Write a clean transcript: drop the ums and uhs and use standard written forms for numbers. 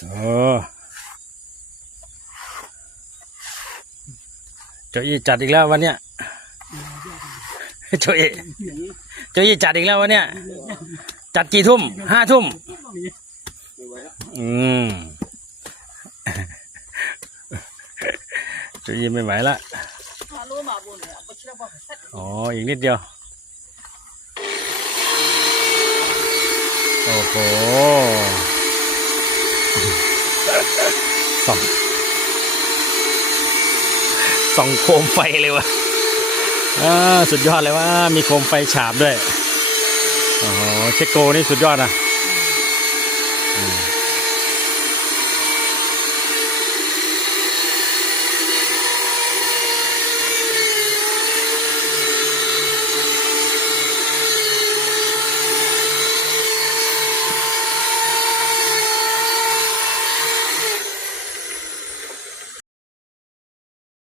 โอ้โจอี้จัดอีกแล้ววันเนี้ยโจอี้จัดอีกแล้ววันเนี้ยจัดกี่ทุ่ม5 ทุ่มโจอี้ไม่ไหวละอ๋ออีกนิดเดียวโอ้โหส่องโคมไฟเลยวะสุดยอดเลยว่ามีโคมไฟฉาบด้วยโอ้โหเชโกนี่สุดยอดนะ